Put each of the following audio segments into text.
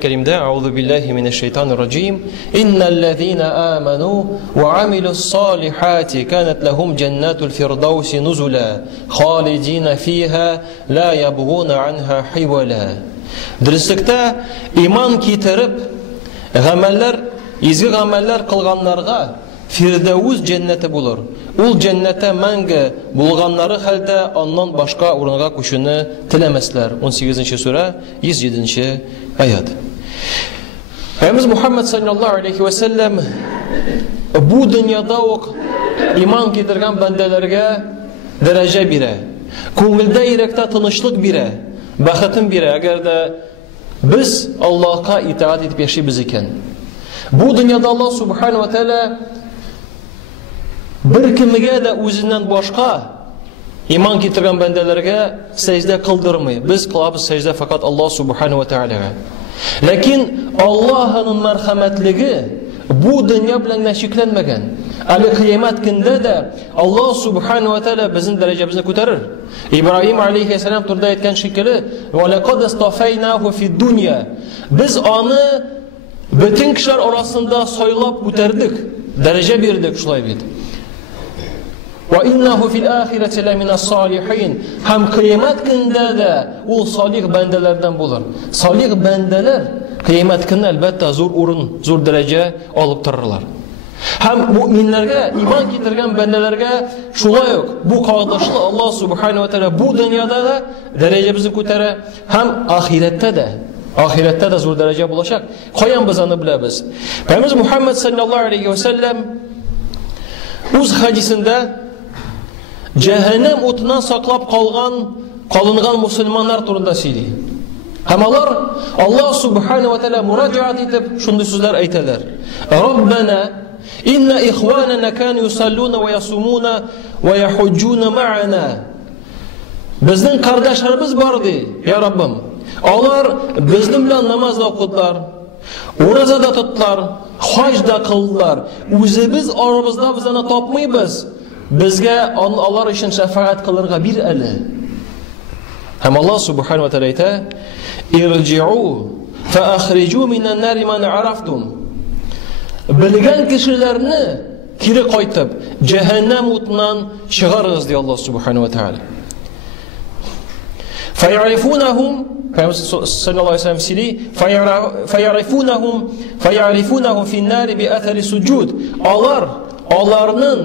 Kerimde Euzu billahi mineşşeytanirracim. İnnellezîne âmenû ve amilussâlihâti kânet lehum cennetul firdevsi nuzulâ hâlidîne fîhâ lâ yabğûne anhâ hivalâ. Dürüstlükte iman kitirip izgi ameller kılganlarga Firdevs cenneti bulur. Ul cennete menge bulganları halde ondan başka orunga koşunu tilemesler. 18. sure 107. ayet. Peygamberimiz Muhammed sallallahu aleyhi ve sellem bu dünyada iman getirgen bendelerge derece bire, ko'ngilda yürekte tinchlik bire, baxatin bire. Agar da biz Allah'a itaat etib yashaymiz ekan, bu dünyada Allah subhanahu wa ta'ala bir kimga da o'zidan boshqa iman keltirgan bandalarga sajda qildirmay. Biz qilamiz sajda faqat Alloh subhanahu va taolaga. Lekin Allohning marhamatligi bu dunyo bilan cheklanmagan. Ali qiyomat kunida da Alloh subhanahu va taolo bizning darajamizni ko'tarir. İbrahim alayhissalom turda aytgan shekilli: "Va laqad istafaynahu fid dunya." Biz onu bütün kishilar orasida soylab ko'tardik, daraja berdik, shulay dedi. Ve innehu fil ahireti lemine salihin. Hem kıyamet günde de o salih bendelerden bulur. Salih bendeler kıyamet günde elbette zor urun, zor derece alıp dururlar. Hem müminlerge, iman getirgen bendelerge şulay yok. Bu kardeşli Allah subhanahu ve teala bu dünyada da derecemizi ko'tara, hem ahirette de zor derece bulacak. Koyan biz onu bilemiz. Peygamberimiz Muhammed sallallahu aleyhi ve sellem o'z hadisinde cehennem otundan saklap kalıngan Müslümanlar turunda söyledi. Hamalar Allah subhanahu wa ta'ala müracaat edip şunday sözler aytalar: "Rabbana inna ihwanana kanu yusalluna ve yasumuna ve yahuccuna ma'ana." Bizning kardeşlerimiz vardı ya Rabbim. Onlar bizning bilan namoz o'qidilar, roza da tutdilar, haj da qildilar. O'zimiz oramizda bizani topmaymiz. Bizga Allah için şefaat qilirga bir eli. Hem Allah subhanahu wa ta'ala ayta: "İrci'u fa akhricu minan nar man araftum." Bilgan kishilarni kiri qaytib cehennem o'tidan chiqarig'iz diyor Allah subhanahu wa ta'ala. Fayarifunahum, Peygamber sallallahu aleyhi ve sellem sili, fayarifunahum fin nar bi athari sujud. Onlarning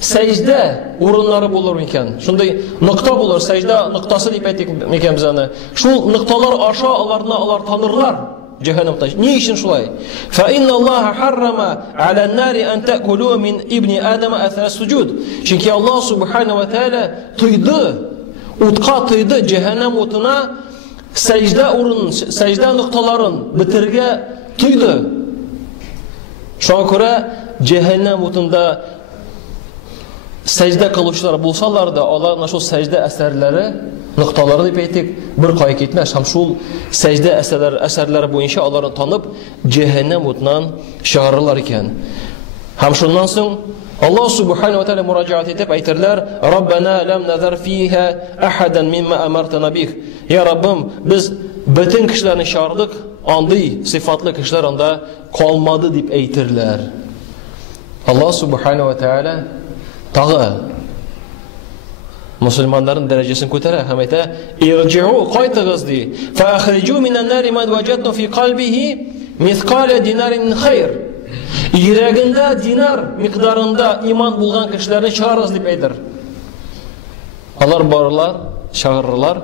secde urunları bulur iken, şunday nokta bulur, secde noktası deyip ettik mekan bizani. Şu noktalar aşağı alar tanırlar cehennemde. Ne için şulay? Fa inna Allah harrama alan nari an ta'kulu min ibni Adem athar sujud. Çünkü Allah subhanahu ve taala tıydı cehennem otuna secde noktaların bitirge tıydı. Şuna göre cehennem otunda secde kılışlar bulsalar da Allah'ın şu secde eserleri noktaları deyip ettik bir kayık etmez. Hem şu secde eserleri boyunca Allah'ın tanıp cehennem otundan çağırırlar iken. Hem şundan sonra Allah subhanahu wa ta'ala müracaat edip aytırlar: "Rabbana lam nazar fiha ahadan mimma amartana bih." Ya Rabbim, biz bütün kişilerini çağırdık, andı sıfatlı kişiler anda kalmadı deyip aytırlar. Allah subhanahu wa ta'ala tağı Müslümanların derecesini ko'tarar. Hem ayta: "İrci'u qaytığız di. Fa akhricu minan nar man wajadtum fi qalbihi mithqala dinarin min khayr." Yüreğinde dinar miktarında iman bulgan kişilerini çağırırız deyip aytır. Onlar barırlar, çağırırlar.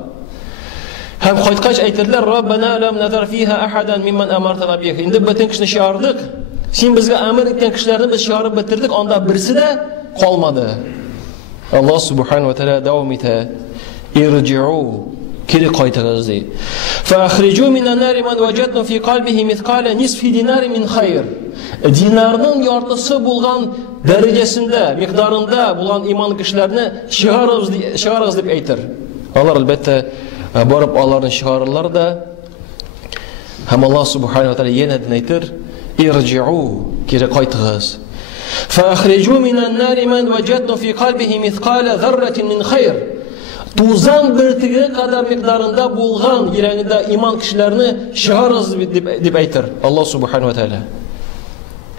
Hem qaytqaç aytırlar: "Rabbana lam nazar fiha ahadan mimman amartana bih." Endi bütün kişini çağırdık. Sen bizge emir etken kişilerini biz çağırıp bitirdik. Onda birisi de kalmadı. Allah subhanahu wa ta'ala devam ete: "İrci'u kiri qaytığız deyip. Fa akhricu minan nar man wajadtum fi qalbihi mithqala nisfi dinar min khayr." Dinarının yartısı bulgan derecesinde, miktarında bulan iman kişilerini çağırırız deyip aytır. Onlar elbette barıp onlarını çağırırlar da hem Allah subhanahu wa ta'ala yeniden aytır: "İrci'u kiri qaytığız." Fa akhricu minan nar man wajadtum fi qalbihi mithqala zarratin min khayr. Tuzan бертиге кадәр микъдарында булган йөрәгендә иман кешеләрне чыгарыгыз дип әйтер Аллаһ субханаһу ва тааля.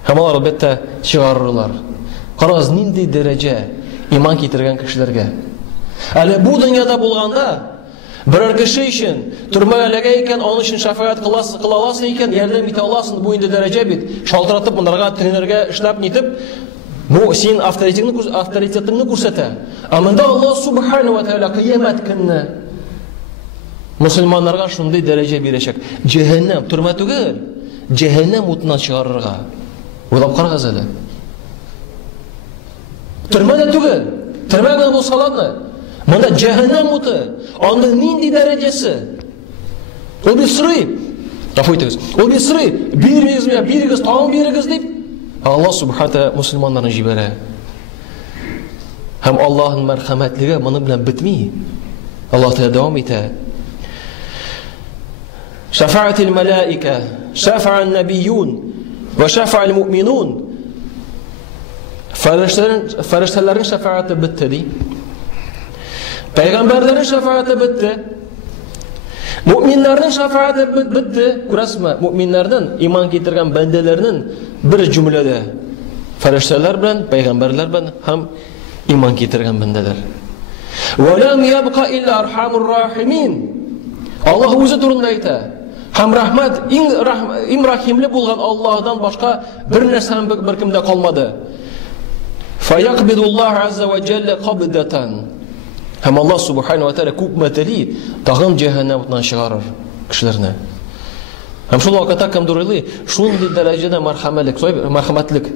Һәм алар әлбәттә чыгарырлар. Карагыз, нинди дәрәҗә иман китергән кешеләргә. Әле бу дөньяда булганда берәр кеше өчен төрмәгә икән, аның өчен шафаат кыла аласың икән, ярдәм итә аласың, бу инде дәрәҗә бит. Шалтыратып монарга тренерга эшләп нитеп, бу син авторитетыңны күрсәтә. Амында Аллаһ субханаһу ва тааля кыямәт көнне мусламаннарга шундый дәрәҗә бирәчәк. Җәһәннәм, төрмә түгел, җәһәннәм утыннан чыгарырга. Уйлап карагыз әле. Төрмәдә түгел, төрмәгә булсаларны, монда җәһәннәм уты, анда нинди дәрәҗәсе? Ул бит сорый. Тафуйтыгыз. Ул бит сорый. Бирегез, тагын бирегез дип. Аллаһ субханаһу ва тааля мусламаннарны җибәрә. Һәм Аллаһның мәрхәмәтлеге моны белән бетми. Аллаһ тәала дәвам итә. Шафаатил малаика, шафа'ан набiyun ва шафa'ал муъминун. Фәрештәләрнең шафааты бетте ди. Пәйгамбәрләрнең шафааты бетте. Муъминнәрнең шафааты бетте. Күрәсезме? Муъминнәрнең, иман китергән бәндәләрнең бер җөмләдә фәрештәләр белән, пәйгамбәрләр белән һәм иман китергән бәндәләр. Валам ябqa илля архамур рахимин. Аллаһ үзе турында әйтә. Һәм рәхмәт, иң рахимле булган Аллаһдан башка бер нәрсә беркемдә калмады. Фаяқбидуллаһу азза ва җалла қабдатан. Һәм Аллаһ субханаһу ва тааля күпмәтәли тагын җәһәннәмнән чыгарыр кешеләрне. Һәм шул вакытта кемдер уйлый, шундый дәрәҗәдә мәрхәмәтлек.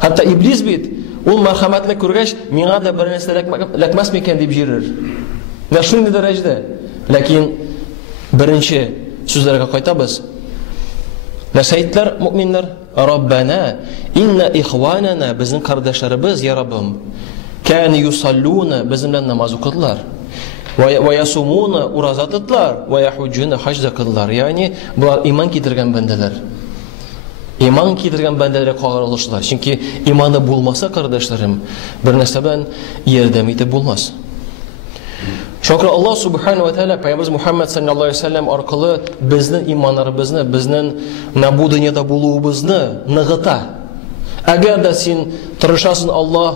Хәтта Иблис бит, ул мәрхәмәтлек күргәч, миңа да бер нәрсә ләкмәс микән дип җирер. Менә шундый дәрәҗәдә. Ләкин беренче сүзләргә кайтабыз. Нәрсәйтләр муъминнәр? Раббана инна ихванана, безнең кардәшләребез, я Раббым, кан юсаллуна, безнең намаз укыдылар. Ва ясумуна, ураза тоттылар, ва яхуджуна, хаҗ кылдылар. Ягъни булар иман китергән бәндәләр. Иман китергән бәндәләргә кагылышлар. Чөнки иманы булмаса, кардәшләрем, бер нәрсә белән ярдәм итеп булмас. Шөкр Аллаһ субханаһу ва тааля Пәйгамбер Мухаммад саллаллаһу алейхи ва саллям аркылы безнең иманнарыбызны, безнең бу дөньяда булуыбызны ныгыта. Әгәр дә син тырышасың Аллаһ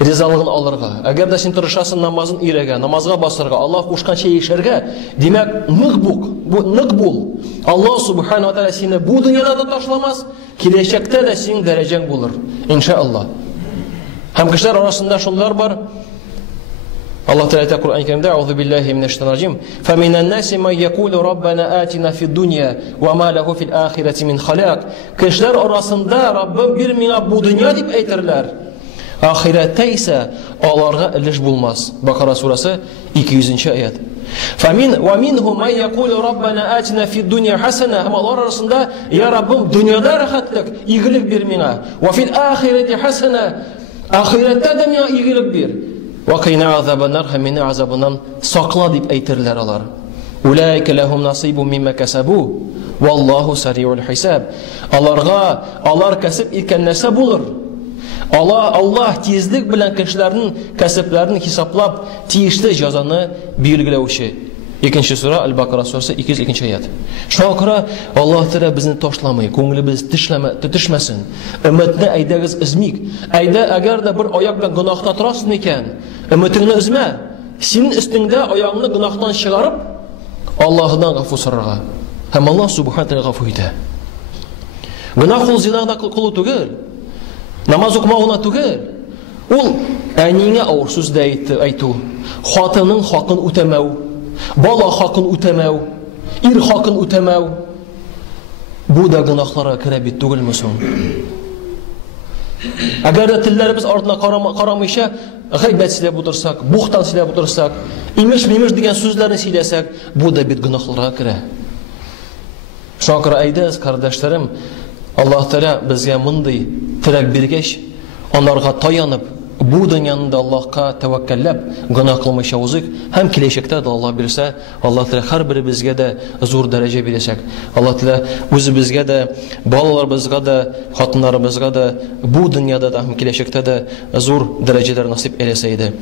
ризалыгын алырга, әгәр дә син тырышасың намазын ирәгә, намазга басырга, Аллаһ кушканча яшәргә, димәк нык бул. Аллаһ субханаһу ва тааля сине бу дөньяда да ташламас, киләчәктә дә синең дәрәҗәң булыр, иншааллаһ. Һәм кешеләр арасында шулар бар. Allah Teala ayet Kur'an-ı Kerim'de "Euzu billahi mineşşeytanirracim. Feminen nasi men yekulu rabbena atina fid-dunya ve ma lehu fil-ahireti min halak." Kişiler arasında Rabbim bir mina bu dünya dip aytırlar. Ahirette ise onlarga iliş bulmaz. Bakara suresi 200. ayet. Femin ve minhum men yekulu rabbena atina fid-dunya hasana. Ama onlar arasında ya Rabbim dünyada rahatlık, iyilik bir mina. Ve fil-ahireti hasana. Ahirette de mina iyilik bir. وَقِينَا عَذَابَ النَّارِ Hemini azabından sakla deyip eytirler alar. اُولَٰئِكَ لَهُمْ نَصِيبٌ مِمَّا كَسَبُوا وَاللّٰهُ سَرِيعُ الْحِسَابِ. Alar kasıp ilken nesep olur. Allah tezlik bilen kişilerin kasıplarını hesaplap tiyişli cezanı belgilevşi. 2. sura Al-Baqara suresi 202. ayet. Şuna göre Allah Teala bizni taşlamayı, ko'nglimiz titishmasin. Umidni aydagiz izmik. Agar da bir oyoq bilan gunohda turasizmi ekan, umidingni uzma. Sening ustingda oyoqni gunohdan chiqarib, Allohdan g'afur so'raga. Ham Alloh subhanahu va taolo g'afur etadi. Gunoh qil zinoda qilib tugul. Namoz o'qimoqni tugul. Ul ayninga og'ir so'zda aytu. Xotinning haqqini o'tamau. Bala haqqını o'tamau, haqqını o'tamau. Bu da gunohlarga kirib bitugilmi so'ng? Agar da tillarimiz ortidan qaramaycha, g'aybat silab o'tirsak, buxtan silab o'tirsak, imish degan so'zlarni silyasak, bu da bit gunohlarga kiradi. Shukr aydiz qardoshlarim, Alloh taolo bizga bunday tilak bergach, onlarga tayanib bu dünyada Allah'a tevekkellab günah kılmışa uzak hem keleşekte de Allah bilse Allah Teala her biri bizge de zor derece bilecek. Allah Teala özü bizge de balalarımızga da hatınlarımızga da bu dünyada da hem keleşekte de zor dereceler nasip eyleseydi.